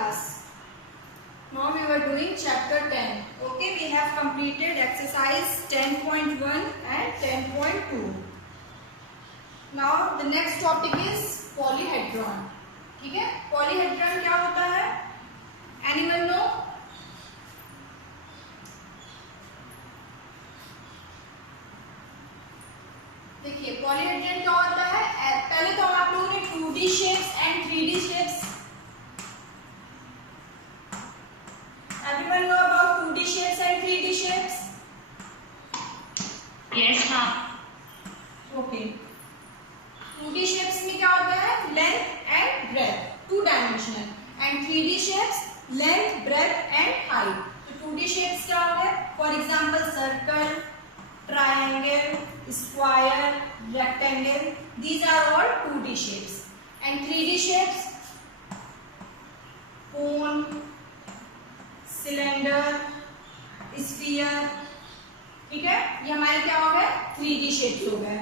class. Now we were doing chapter 10. Okay, we have completed exercise 10.1 and 10.2. Now the next topic is polyhedron. ठीक है, polyhedron क्या होता है? Anyone know? देखिए polyhedron क्या होता है? पहले तो आप लोगों ने 2D shapes and 3D shapes. Everyone know about 2D shapes and 3D shapes? Yes, ma'am. Okay. 2D shapes में क्या होता है? Length and breadth, 2 dimensional. And 3D shapes, length, breadth and height. तो 2D shapes क्या हो गए? For example, circle, triangle, square, rectangle. These are all 2D shapes. And 3D shapes, cone, cylinder, sphere. ठीक है, ये हमारे क्या हो गए? 3D shapes हो गए.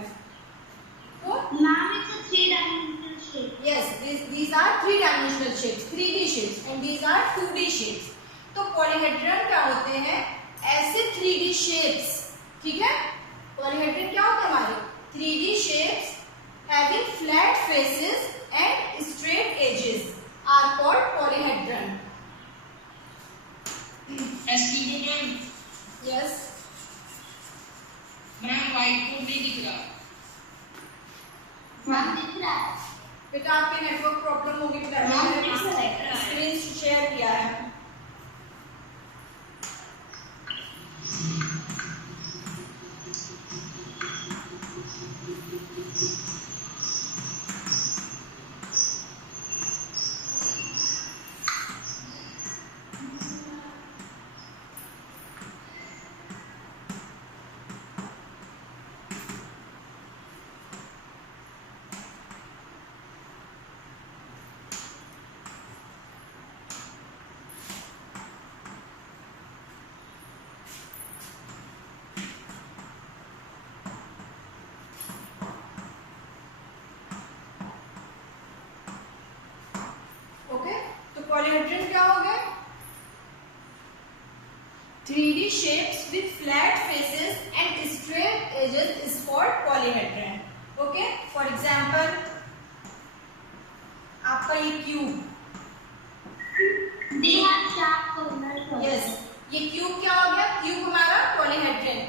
तो Ma'am, it's a 3-dimensional shape. yes, these are 3-dimensional shapes, 3D shapes, and these are 2D shapes. तो polyhedron क्या होते हैं? ऐसे 3D shapes. ठीक है, polyhedron क्या होते हैं हमारे? 3D shapes having flat faces and straight edges are called polyhedron. Excuse me, ma'am. Yes. Ma'am white board नहीं दिख रहा. Ma'am, दिख रहा है. बेटा आपके नेटवर्क प्रॉब्लम होगी बेटा. Ma'am, मैंने दिख रहा है. स्क्रीन शेयर किया है. Polyhedron क्या हो गए? 3D shapes with flat faces and straight edges is called polyhedron. Okay? For example, आपका ये cube. They have sharp corners. Yes, ये क्यूब क्या हो गया? क्यूब हमारा polyhedron.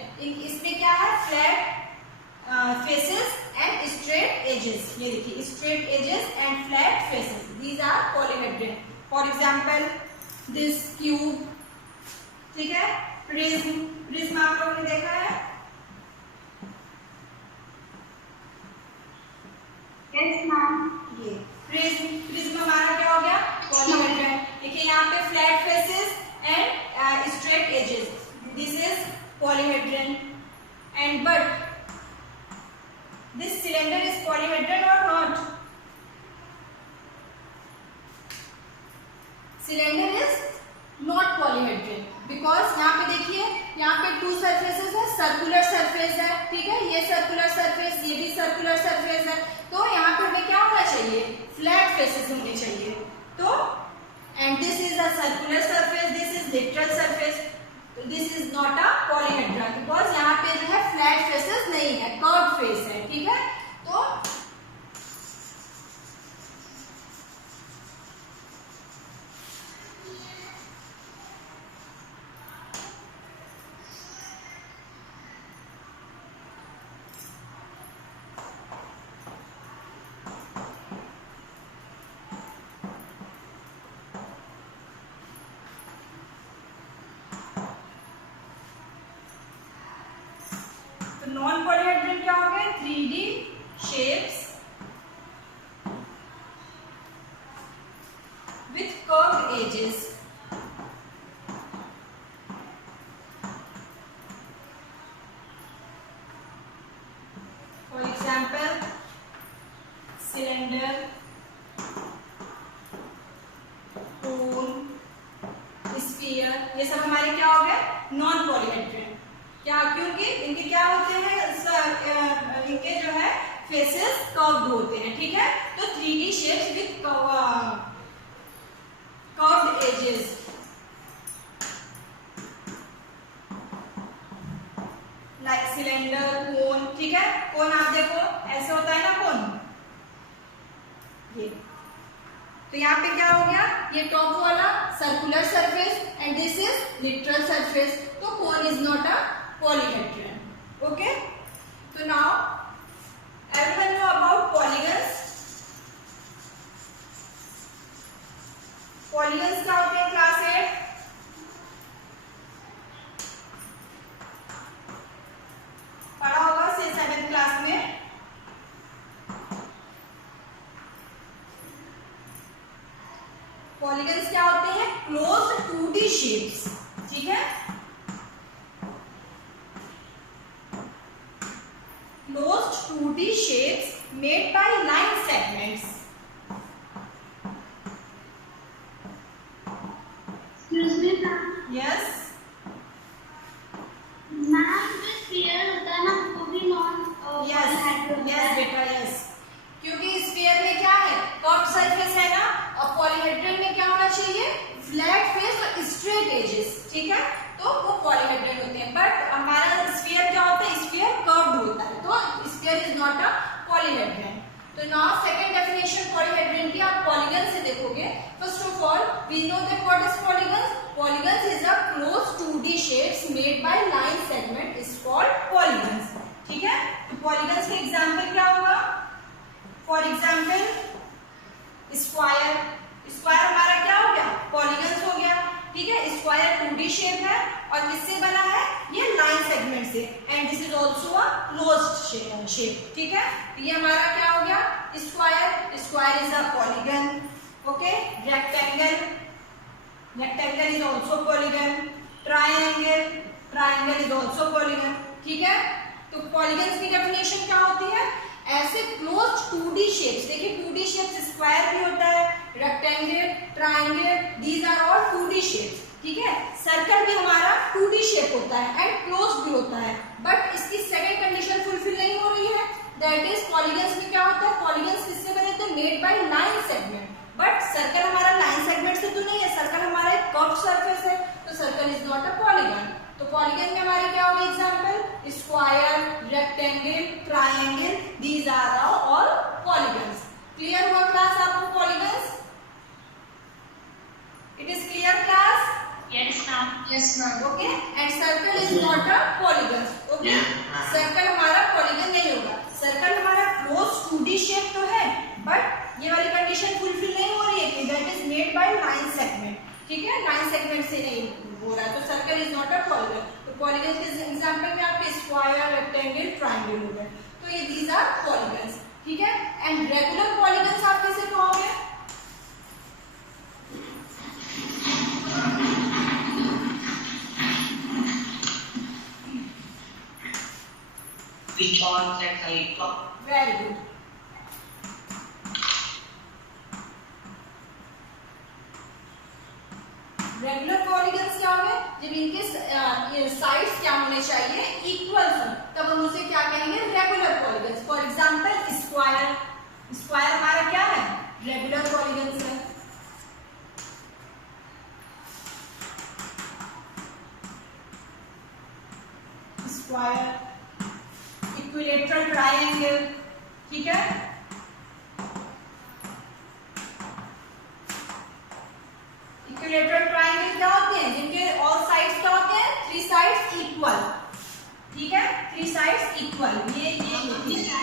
इसमें क्या है? Flat faces and straight edges. ये देखिए, straight edges and flat faces. These are polyhedron. For example, this cube. ठीक है, प्रिज्म आप लोगों ने देखा है? Yes, ma'am. ये प्रिज्म हमारा क्या हो गया? पॉलीहेड्रन. देखिए यहाँ पे flat faces and straight edges. This is polyhedron. And but this cylinder is polyhedron और not? Cylinder is not polyhedron because यहाँ पे देखिए, यहाँ पे 2 सरफेसेस है. सर्कुलर सरफेस है. ठीक है, ये सर्कुलर सरफेस, ये भी सर्कुलर सरफेस है. तो यहाँ पे हमें क्या होना चाहिए? फ्लैट फेसेस होने चाहिए. तो and this is a circular surface, this is lateral surface. This is not a polyhedron because यहाँ पे जो है फ्लैट फेसेस नहीं है, कर्व फेस है. ठीक है, तो नॉन पॉलीहेड्रन क्या हो गए? 3D shapes with curved edges. For example, cylinder, cone, sphere. ये सब हमारे क्या हो गए? Non polyhedron. क्या? क्योंकि इनके क्या होते हैं? इनके जो है फेसेस कर्व्ड होते हैं. ठीक है, तो 3D शेप्स विद कर्व्ड ये। तो यहाँ पे क्या हो गया, ये टॉप वाला circular surface and this is lateral surface, तो cone is not a polyhedron. Okay, तो now everyone know about polygons. Polygons क्या होते हैं क्लास 8? पढ़ा होगा 7th क्लास में। पॉलीगन्स क्या होते हैं? क्लोज्ड 2D शेप्स, ठीक है, closed 2D shapes made by line segments. Excuse me, ma'am. Yes ma'am जो स्फीयर होता है ना वो भी नॉन यस बेटा, यस, क्योंकि स्फीयर में क्या है, कर्व सरफेस है ना, और पॉलीहेड्रन में क्या होना चाहिए, फ्लैट फेस और स्ट्रेट एजेस, ठीक है, तो वो पॉलीहेड्रन होते हैं। बट हमारा स्फीयर क्या होता है, स्फीयर कर्व्ड होता है, तो sphere is not a polyhedron. तो नाउ सेकंड डेफिनेशन पॉलीहेड्रन की आप पॉलीगन से देखोगे। First of all we know that what is polygons. Polygons is a closed 2D shapes made by line segment is called polygons, ठीक है। तो polygons के example क्या होगा? फॉर एग्जांपल स्क्वायर, स्क्वायर हमारा क्या हो गया, पॉलीगन्स हो गया, ठीक है। स्क्वायर 2D शेप है और किससे बना है, ये लाइन सेगमेंट से, and this is also a closed shape, ठीक है। ये हमारा क्या हो गया, square, square is a polygon, okay. Rectangle, rectangle is also polygon, triangle, triangle is also polygon, ठीक है। तो polygons की डेफिनेशन क्या होती है, ऐसे क्लोज्ड 2D शेप्स, देखिए 2D शेप्स स्क्वायर भी होता है, rectangle, triangle, these are all 2D shapes, ठीक है। सर्कल भी हमारा 2D शेप होता है एंड क्लोज्ड भी होता है, बट इसकी सेकंड कंडीशन फुलफिल नहीं हो रही है, दैट इज पॉलीगन्स में क्या होता है, पॉलीगन्स किससे बने थे, made by line segment. But circle हमारा लाइन सेगमेंट से तो नहीं है, सर्कल हमारा एक कर्व सरफेस है, तो circle is not a polygon. तो पॉलीगन में हमारे क्या होगा example, square, rectangle, triangle, these are all polygons. Clear हुआ क्लास आपको polygons? It is clear class? Yes, ma'am. Yes, ma'am. Okay, and circle is not a polygon, okay. Circle हमारा polygon नहीं होगा, सर्कल हमारा क्लोज 2D शेप तो है, but ये वाली कंडीशन फुलफिल नहीं हो रही है कि that is made by line segment, ठीक है, लाइन सेगमेंट से नहीं हो रहा है, तो circle is not a polygon. तो पॉलीगन के एग्जांपल में आपके स्क्वायर, रेक्टेंगल, ट्रायंगल हो गए, तो ये दीज आर पॉलीगन्स, ठीक है। एंड रेगुलर पॉलीगन्स आप कैसे कहोगे? Which on rectangle. Very good. Regular polygons क्या होंगे, जब इनके साइड्स क्या होने चाहिए, इक्वल हो, तब हम उसे क्या कहेंगे, regular polygons. For example square, square हमारा क्या है, रेगुलर पॉलीगन्स है। स्क्वायर, इक्विलेटरल ट्रायंगल, ठीक है। इक्विलेटरल ट्रायंगल क्या होते हैं, जिनके ऑल साइड्स क्या होते हैं, 3 साइड्स इक्वल, ठीक है, 3 साइड्स इक्वल, ये होती है,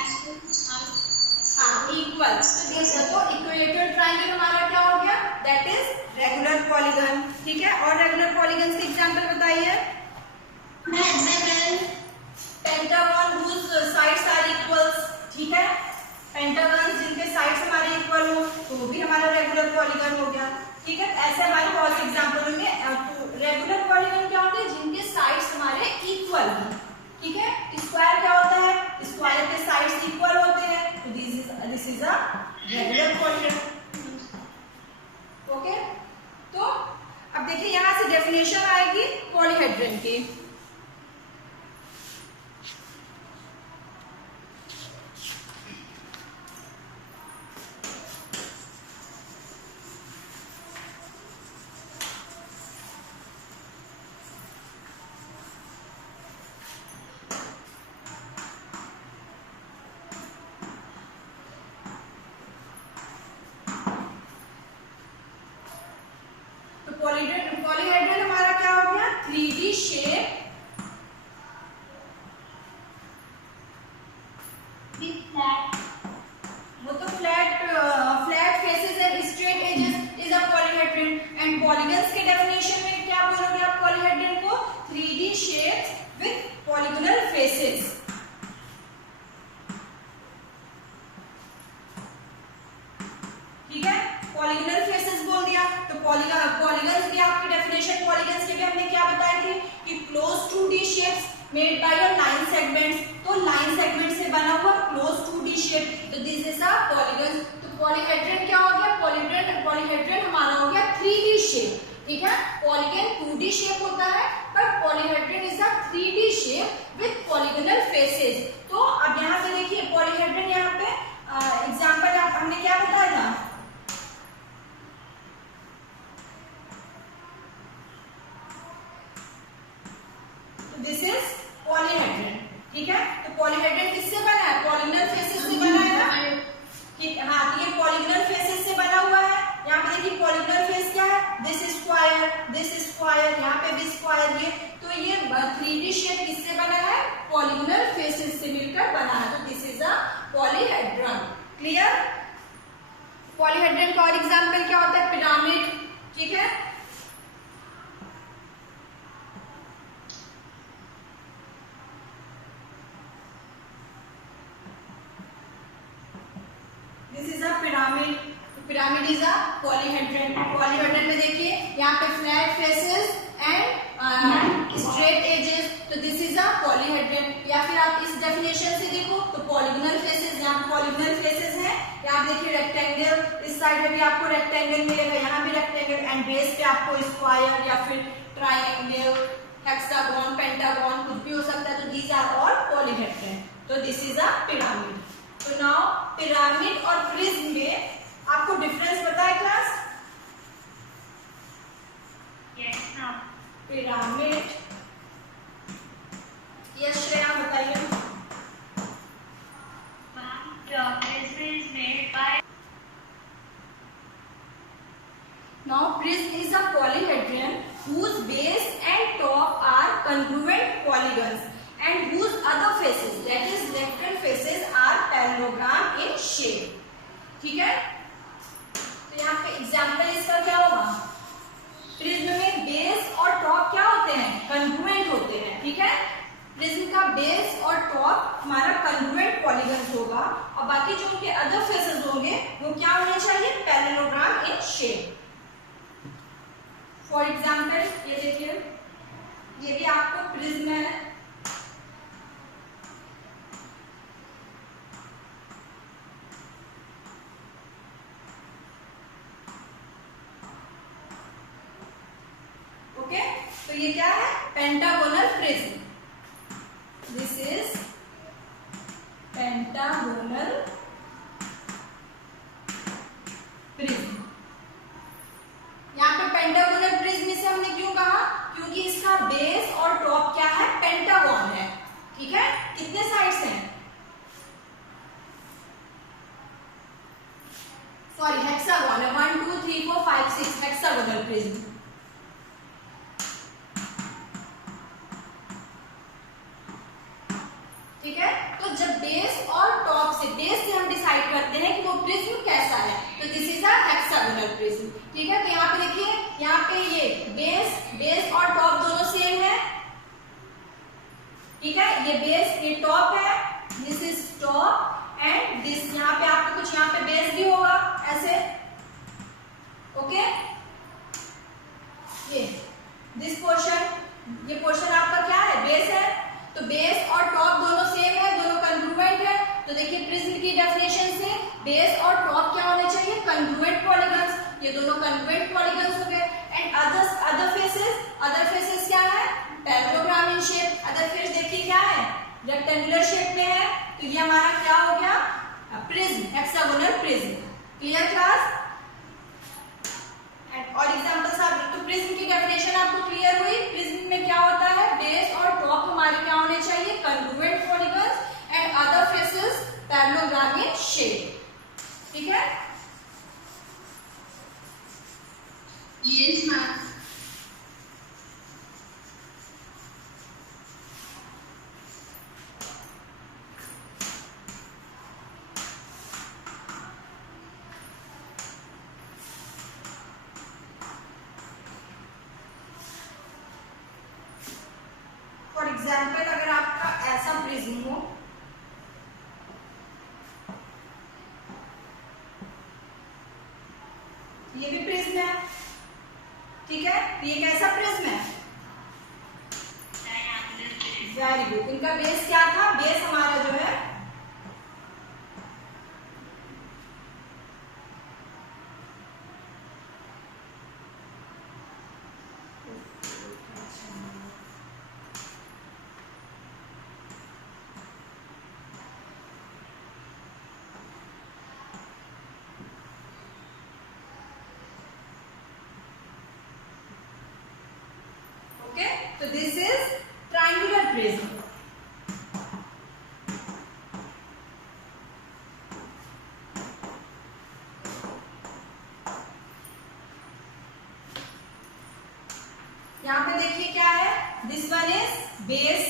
हाँ इक्वल। तो इक्विलेटरल ट्रायंगल हमारा क्या हो गया, दैट इज रेगुलर पॉलीगन, ठीक है। और रेगुलर पॉलीगन्स के एग्जांपल बताइए। Pentagon whose sides are equals, ठीक है, पेंटागन जिनके साइड्स हमारे इक्वल हो तो वो भी हमारा रेगुलर पॉलीगन हो गया, ठीक है। ऐसे हमारे बहुत से एग्जांपल होंगे। रेगुलर पॉलीगन क्या होते हैं, जिनके साइड्स हमारे इक्वल हैं, ठीक है। स्क्वायर क्या होता है, स्क्वायर के साइड्स इक्वल होते हैं, तो this is a regular polygon, okay. तो अब देखिए यहाँ से डेफिनेशन आएगी पॉलीहेड्रन की। 3D shape with flat. वो तो flat faces and straight edges is a polyhedron. And polygons के डेफिनेशन में क्या बोलोगे आप पॉलीहेड्रन को? 3D shapes with polygonal faces. ठीक है, पॉलीगोनल फेसेस बोल दिया तो पॉलीगन्स भी आपकी डेफिनेशन पॉलीगन्स के भी हमने क्या बताई थी कि close 2D shapes made by a line segments. तो लाइन सेगमेंट से बना हुआ क्लोज 2D शेप, तो दिस इज अ पॉलीगन। तो पॉलीहेड्रन क्या हो गया? पॉलीहेड्रन हमारा हो गया 3D शेप। ठीक है, पॉलीगन 2D शेप होता है but polyhedron is a 3D shape with polygonal faces. तो अब यहाँ पे देखिए पॉलीहेड्रन, यहाँ पे एग्जांपल हमने क्या बताया था? This is polyhedron. ठीक है, तो पॉलीहेड्रन किससे बना है? पॉलीगोनल फेसेस से बना है ना? हाँ, तो ये पॉलीगोनल फेसेस से बना हुआ है। यहाँ पे देखिए पॉलीगोनल फेस क्या है? दिस इज स्क्वायर, यहाँ पे भी स्क्वायर। ये तो ये 3D शेप किससे बना है? पॉलीगोनल फेसेस से मिलकर बना है। तो this is a polyhedron. Clear? Polyhedron का और एग्जाम्पल क्या होता है? पिरामिड। ठीक है, this is a pyramid. Pyramid is a polyhedron. Polyhedron में देखिए यहाँ पे flat faces and straight edges, तो दिस इज अ पॉलीहेड्रन। या फिर आप इस डेफिनेशन से देखो तो पॉलीगोनल फेसेस, यहाँ पे पॉलीगोनल फेसेस है। यहाँ देखिए रेक्टेंगल, इस साइड में भी आपको रेक्टेंगल मिलेगा, यहाँ भी रेक्टेंगल, एंड बेस पे आपको स्क्वायर या फिर ट्राइंगल, हेक्सागोन, पेंटागोन कुछ भी हो सकता है। तो दीज आर ऑल पॉलीहेड्रन। तो दिस इज अ पिरामिड। तो नाउ पिरामिड और प्रिज्म में आपको डिफरेंस पता है class? Yes, ma'am. Pyramid, yes Shreya बताइए। Ma'am, the prism is made by. Now prism is a polyhedron whose base and top are congruent polygons and whose other faces, that is lateral faces, are parallelogram in shape. ठीक है, तो यहाँ पे example इसका क्या होगा? Prism में base और टॉप क्या होते हैं? कंग्रुएंट होते हैं। ठीक है, प्रिज्म का बेस और टॉप हमारा कंग्रुएंट पॉलीगन्स होगा और बाकी जो उनके अदर फेसेस होंगे वो क्या होने चाहिए? Parallelogram in shape. For example ये देखिए, ये भी आपको प्रिज्म है। ओके, तो ये क्या है? Pentagonal prism. This is pentagonal prism. यहाँ पे पेंटागोनल प्रिज्म से हमने क्यों कहा? क्योंकि इसका बेस और टॉप क्या है? पेंटागोन है। ठीक है, कितने साइड्स हैं? सॉरी, हेक्सागोन है। 1 2 3 4 5 6 हेक्सागोनल प्रिज्म। ठीक है, तो जब बेस और टॉप से, बेस से हम डिसाइड करते हैं कि वो प्रिज्म कैसा है, तो this is a hexagonal prism. ठीक है, तो यहाँ पे देखिए, यहाँ पे ये बेस और टॉप दोनों सेम है। ठीक है, ये बेस, ये टॉप है, this is top and this, यहाँ पे आपको कुछ यहाँ पे बेस भी होगा ऐसे। ओके, ये दिस पोर्शन, ये पोर्शन आपका क्या है? बेस है। तो बेस और टॉप दोनों सेम है, दोनों कंग्रुएंट है। तो देखिए प्रिज्म की डेफिनेशन से बेस और टॉप क्या होने चाहिए? Congruent polygons. ये दोनों कंग्रुएंट पॉलीगन्स हो गए। एंड अदर फेसेस क्या है? Parallelogram in shape. Other face देखिए क्या है? रेक्टेंगुलर शेप में है। तो ये हमारा क्या हो गया? Prism, hexagonal prism. Clear class? और एग्जांपल्स आप, तो प्रिज्म की डेफिनेशन आपको क्लियर हुई? प्रिज्म में क्या होता है? बेस और टॉप हमारे क्या होने चाहिए? Congruent polygons and other faces parallelogram in shape. ठीक है, Yes, ma'am. ये भी प्रिज्म है, ठीक है। ये कैसा प्रिज्म है? Very good. इनका बेस क्या था? बेस हमारा जो है ओके, तो दिस इज ट्रायंगुलर प्रिज्म। यहां पे देखिए क्या है, this one is base,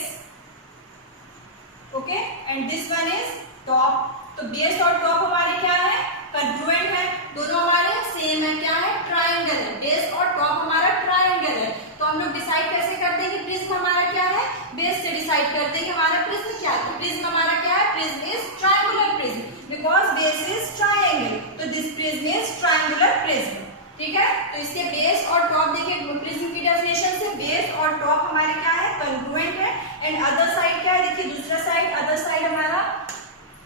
okay, and this one is top. तो बेस और टॉप हमारे क्या है? कंग्रुएंट है, दोनों हमारे सेम है। क्या है? ट्रायंगल है। बेस और टॉप हमारा ट्रायंगल है। तो हम लोग डिसाइड कैसे करते हैं कि प्रिज्म हमारा क्या है? बेस से डिसाइड करते हैं कि हमारा प्रिज्म क्या है। तो प्रिज्म हमारा क्या है? Prism is triangular prism because base is triangle. तो this prism is triangular prism, ठीक है। तो इसके बेस और टॉप देखिए, प्रिज्म की डेफिनेशन से बेस और टॉप हमारे क्या है? कंग्रुएंट है। एंड अदर साइड क्या है? देखिए दूसरा साइड, अदर साइड हमारा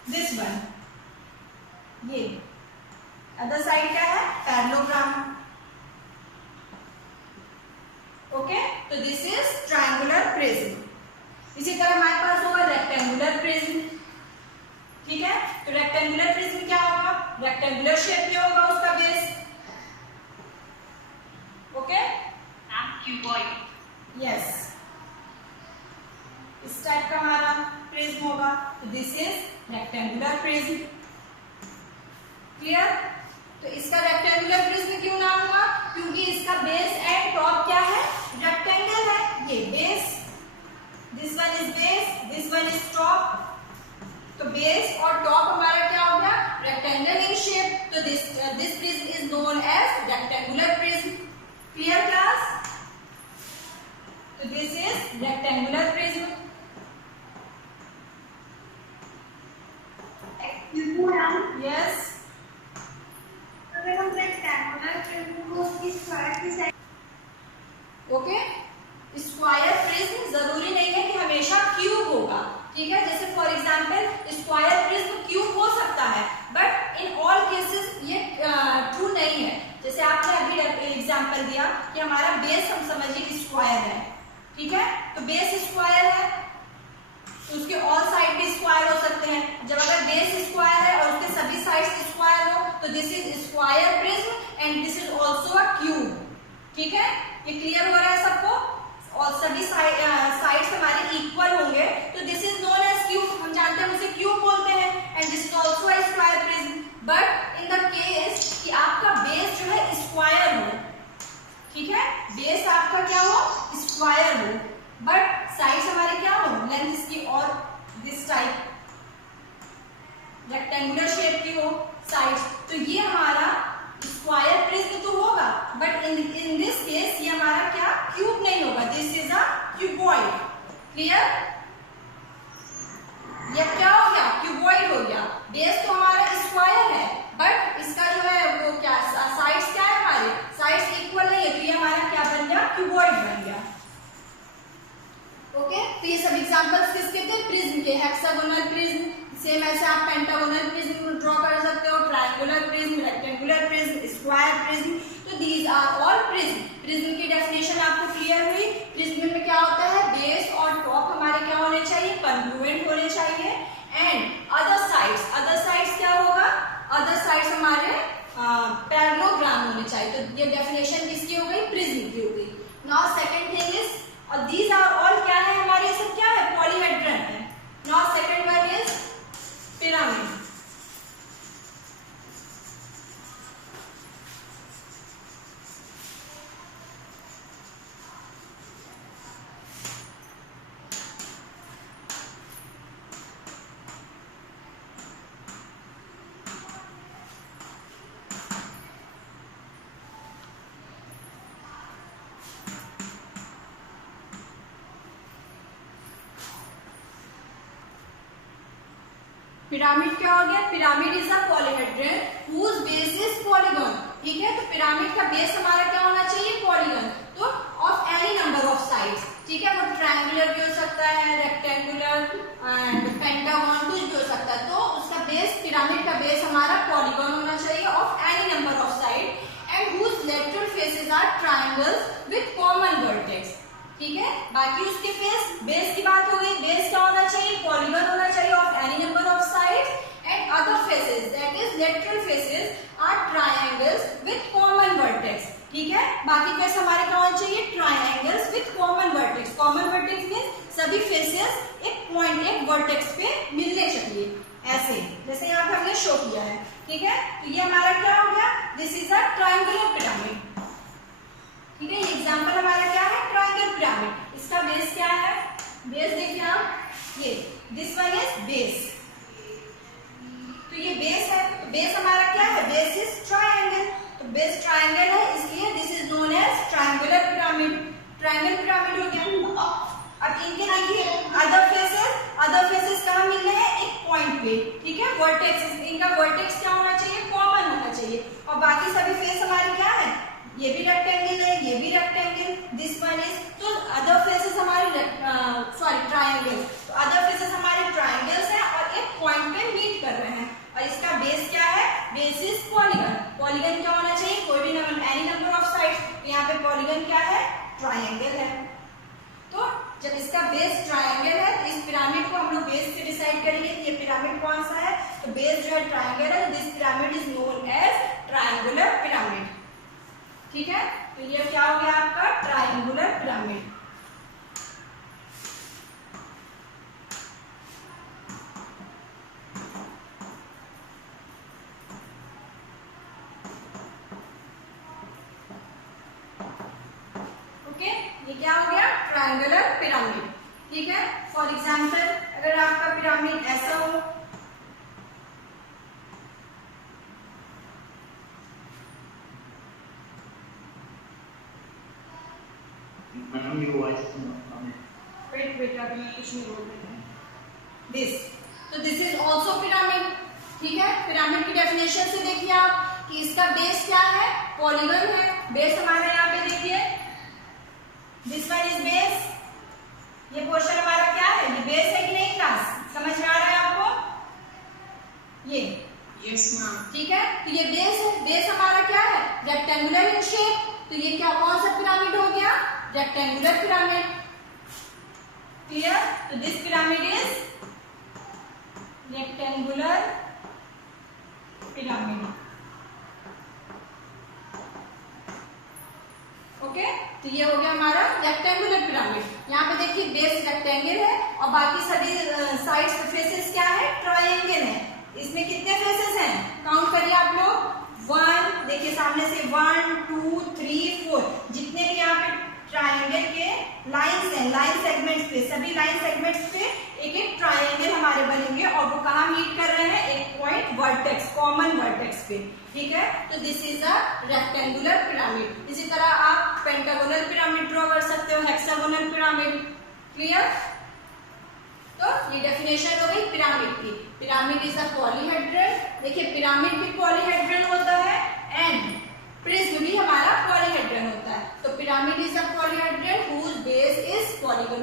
दिस वन, ये अदर साइड क्या है? Parallelogram, okay. तो दिस इज ट्रायंगुलर प्रिज्म। इसी तरह हमारे पास होगा रेक्टेंगुलर प्रिज्म, ठीक है। तो रेक्टेंगुलर प्रिज्म क्या होगा? रेक्टेंगुलर शेप में होगा उसका बेस, ओके। क्यूबॉइड। यस, इस टाइप का हमारा प्रिज्म होगा। तो this is rectangular prism, clear. तो इसका रेक्टेंगुलर प्रिज्म क्यों नाम हुआ? क्योंकि इसका बेस एंड टॉप क्या है? रेक्टेंगल है। ये base, this one is base, this one is top. तो बेस और टॉप हमारा क्या हो गया? Rectangle in shape. तो this prism is known as rectangular prism, clear class. तो this is rectangular prism. Yes, अगर हम रेक्टेंगुलर प्रिज्म को उसकी स्क्वायर की साइड, ओके। स्क्वायर प्रिज्म जरूरी नहीं है कि हमेशा क्यूब होगा, ठीक है। जैसे for example square prism cube हो सकता है, बट इन ऑल केसेस ये ट्रू नहीं है। जैसे आपने अभी एग्जांपल दिया कि हमारा बेस हम समझिए स्क्वायर है, ठीक है। तो बेस स्क्वायर है तो उसके ऑल साइड भी स्क्वायर हो सकते हैं। जब अगर बेस स्क्वायर है और उसके सभी साइड्स स्क्वायर हो तो this is square prism and this is also a cube, ठीक है। ये क्लियर हो रहा है सबको? और सभी साइड्स हमारे इक्वल होंगे तो this is known as cube. हम जानते हैं उसे क्यूब बोलते हैं। And this is also a square prism. But in the case कि आपका बेस जो है स्क्वायर हो, ठीक है, बेस आपका क्या हो? स्क्वायर हो, बट साइड्स हमारे क्या हो? लेंथ इसकी और दिस टाइप रेक्टेंगुलर शेप की हो साइड्स, तो ये हमारा स्क्वायर प्रिज्म तो होगा, बट इन दिस केस ये हमारा क्या? क्यूब नहीं होगा। This is a cuboid, clear. ये क्या हो गया? क्यूबॉइड हो गया। बेस तो हमारा स्क्वायर है, बट इसका जो है वो क्या, साइड्स क्या है हमारे? साइड्स इक्वल नहीं है, तो ये हमारा क्या बन गया? क्यूबॉइड बन गया, ओके। तो ये सब एग्जांपल्स किसके थे? प्रिज्म के। हेक्सागोनल प्रिज्म, सेम ऐसे आप पेंटागोनल प्रिज्म ड्रॉ कर सकते हो, triangular prism, rectangular prism, square prism. तो these are all prism. Prism की डेफिनेशन आपको क्लियर हुई। प्रिज्म में क्या होता है? बेस और टॉप हमारे क्या होने चाहिए? कंग्रुएंट होने चाहिए। एंड अदर साइड्स क्या होगा? अदर साइड्स हमारे पैरेललोग्राम होने चाहिए। तो ये डेफिनेशन किसकी हो गई? प्रिज्म की हो गई। नाउ सेकंड थिंग इज, और दीज आर ऑल क्या है हमारे? ये सब क्या है? पॉलीहेड्रन है। Now second one is pyramid. Pyramid क्या हो गया? Pyramid is a polyhedron whose base is polygon. ठीक है। तो पिरामिड का बेस हमारा क्या होना चाहिए? पॉलीगन। तो of any number of sides, ठीक है। वो ट्रायंगुलर भी हो सकता है, रेक्टेंगुलर एंड पेंटागन, कुछ भी हो सकता है। तो उसका बेस, पिरामिड का बेस हमारा पॉलीगन होना चाहिए of any number of side and whose lateral faces are triangles with common vertex, ठीक है। बाकी उसके बेस की बात हो गई। बेस क्या होना चाहिए? पॉलीगन होना चाहिए of any number of sides and other faces that is lateral faces are triangles with common vertex, ठीक है। बाकी फेस हमारे क्या होना चाहिए? Triangles with common vertex. Common vertex means सभी फेसेस एक पॉइंट, एक वर्टेक्स पे मिलने चाहिए, ऐसे जैसे यहाँ पे हमने शो किया है, ठीक है। तो ये हमारा क्या हो गया? This is a triangular pyramid, ठीक है। ये एग्जांपल हमारा क्या है? Triangle pyramid. इसका बेस क्या है? बेस देखिए आप, ये दिस वन इज बेस। तो ये बेस है। तो बेस हमारा क्या है? Base is triangle. तो बेस ट्रायंगल है, इसलिए this is known as triangular pyramid. Triangle pyramid हो गया। अब इनके देखिए अदर फेसेस कहाँ मिल रहे हैं? एक पॉइंट पे, ठीक है। वर्टेक्स, इनका वर्टेक्स क्या होना चाहिए? कॉमन होना चाहिए। और बाकी सभी फेस हमारे क्या है? ये भी रेक्टेंगल है, ये भी रेक्टेंगल, दिस वन इज। तो अदर फेसेस हमारे ट्रायंगल, तो अदर फेसेस हमारे ट्रायंगल्स हैं और एक पॉइंट पे मीट कर रहे हैं। और इसका बेस क्या है? Base is polygon. पॉलीगन क्या होना चाहिए? कोई भी number, any number of sides. यहाँ पे पॉलीगन क्या है? ट्रायंगल है। तो जब इसका बेस ट्रायंगल है तो इस पिरामिड को हम लोग बेस से डिसाइड करेंगे कि ये पिरामिड कौन सा है। तो बेस जो है ट्रायंगल है, this pyramid is known as triangular pyramid, ठीक है। तो ये क्या हो गया आपका? Triangular pyramid. ओके, ये क्या हो गया? ट्रायंगुलर पिरामिड, ठीक है। फॉर एग्जाम्पल अगर आपका पिरामिड ऐसा हो, वेट अभी कुछ नहीं बोल रहे हैं। दिस, तो दिस इज ऑल्सो पिरामिड, ठीक है। पिरामिड की डेफिनेशन से देखिए आप कि इसका बेस क्या है? पॉलीगन है। बेस हमारे यहाँ पे देखिए, दिस वन इज बेस। ये पोर्शन हमारा क्या है? ये बेस है कि नहीं क्लास? समझ में आ रहा है आपको? ये यस मैम। ठीक है। तो ये बेस है। बेस हमारा क्या है? Rectangular in shape. तो ये क्या, कौन सा पिरामिड हो गया? Rectangular pyramid, clear. तो this pyramid is rectangular pyramid, okay. तो ये हो गया हमारा रेक्टेंगुलर पिरामिड। यहाँ पे देखिए बेस रेक्टेंगल है और बाकी सभी साइड्स फेसेस क्या है? ट्रायंगल है। इसमें कितने फेसेस हैं? काउंट करिए आप लोग। 1, देखिए सामने से 1 2 3 4, जितने भी यहाँ पे ट्रायंगल के लाइंस हैं, लाइन सेगमेंट्स पे, सभी लाइन सेगमेंट्स पे एक एक ट्रायंगल हमारे बनेंगे और वो कहाँ मीट कर रहे हैं? एक पॉइंट वर्टेक्स, कॉमन वर्टेक्स पे, ठीक है। तो this is a rectangular pyramid. इसी तरह आप पेंटागोनल पिरामिड ड्रॉ कर सकते हो, हेक्सागोनल पिरामिड, क्लियर। तो ये डेफिनेशन हो गई पिरामिड की। Pyramid is a polyhedron. देखिए पिरामिड भी पॉलीहेड्रन होता है एंड प्रिज्म भी हमारा पॉलीहेड्रन होता है। तो pyramid is a polyhedron whose base is polygon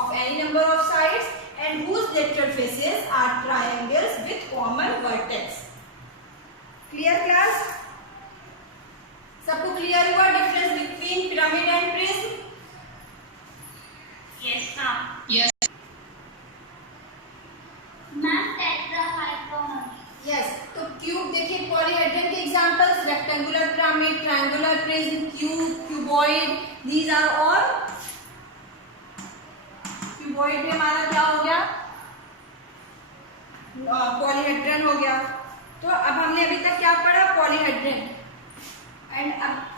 of any number of sides and whose lateral faces are triangles with common vertex. Clear class? सबको क्लियर हुआ difference between pyramid and prism? Yes, ma'am. Yes Ma'am, tetrahedron. Yes. तो cube देखिए, polyhedron के examples rectangular pyramid, triangular prism, cube, cuboid, these are all. Cuboid में हमारा क्या हो गया? पॉलीहेड्रन हो गया। तो अब हमने अभी तक क्या पढ़ा? पॉलीहेड्रन। एंड अब